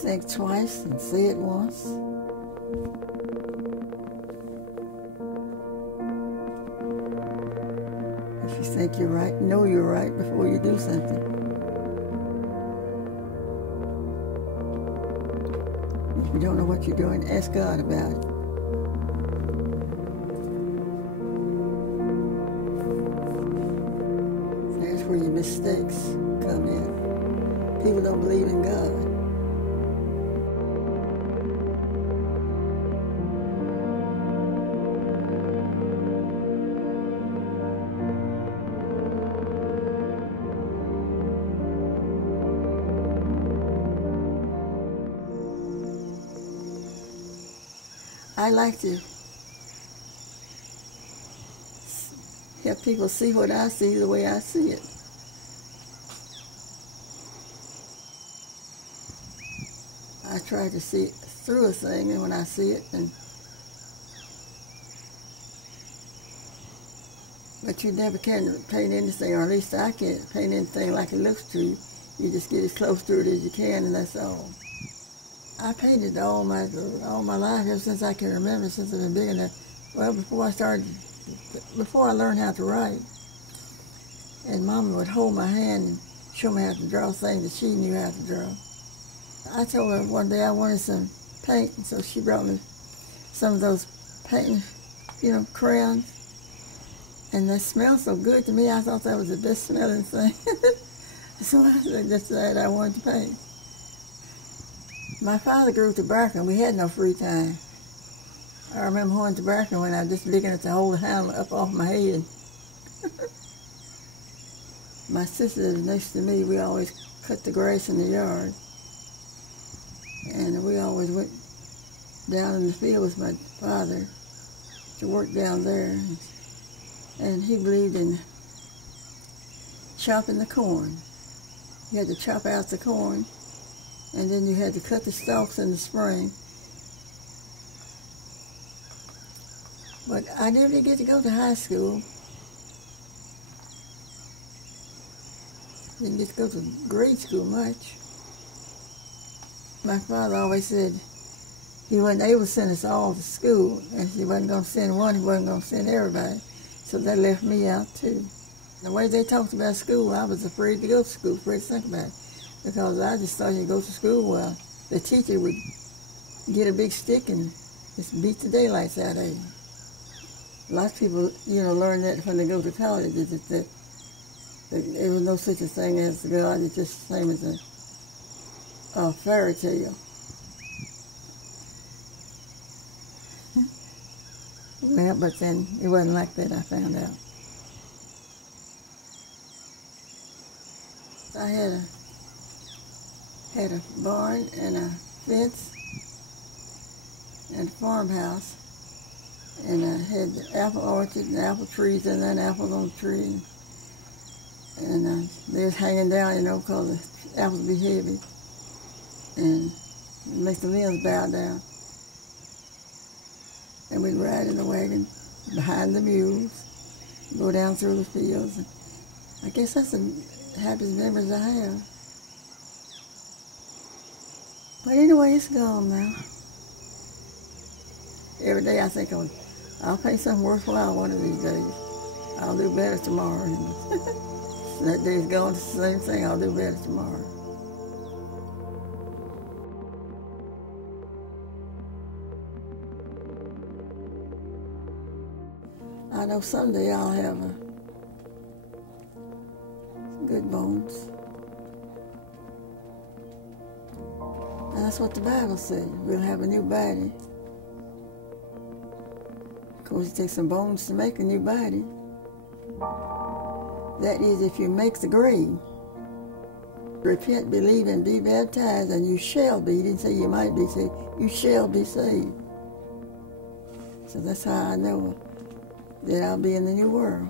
Think twice and say it once. If you think you're right, know you're right before you do something. If you don't know what you're doing, ask God about it. That's where your mistakes come in. People don't believe in God. I like to help people see what I see the way I see it. I try to see it through a thing, and when I see it, but you never can paint anything, or at least I can't paint anything like it looks to you. You just get as close to it as you can, and that's all. I painted all my life, ever since I can remember, since I've been big enough. Well, before I learned how to write, and Mama would hold my hand and show me how to draw things that she knew how to draw. I told her one day I wanted some paint, and so she brought me some of those painting, crayons, and they smelled so good to me. I thought that was the best smelling thing. So I decided I wanted to paint. My father grew tobacco, and we had no free time. I remember hoeing tobacco when I was just big enough to hold the handle up off my head. My sister was next to me. We always cut the grass in the yard. And we always went down in the field with my father to work down there. And he believed in chopping the corn. You had to chop out the corn, and then you had to cut the stalks in the spring. But I never did get to go to high school. Didn't get to go to grade school much. My father always said he wasn't able to send us all to school, and if he wasn't going to send one, he wasn't going to send everybody. So that left me out too. The way they talked about school, I was afraid to go to school, afraid to think about it. Because I just thought you'd go to school, well, the teacher would get a big stick and just beat the daylights out of you. Lots of people, learn that when they go to college, that there was no such a thing as God. It's just the same as a fairy tale. Well, but then it wasn't like that, I found out. I had a barn and a fence and a farmhouse, and I had the apple orchard and apple trees and then apples on the tree, and they was hanging down, because the apples would be heavy and make the limbs bow down. And we'd ride in the wagon behind the mules, go down through the fields. And I guess that's the happiest memories I have. But anyway, it's gone now. Every day I think I'll paint something worthwhile one of these days. I'll do better tomorrow. That day's gone, it's the same thing, I'll do better tomorrow. I know someday I'll have good bones. And that's what the Bible says. We'll have a new body. Of course, it takes some bones to make a new body. That is, if you make the grade. Repent, believe, and be baptized, and you shall be. He didn't say you might be saved. You shall be saved. So that's how I know that I'll be in the new world.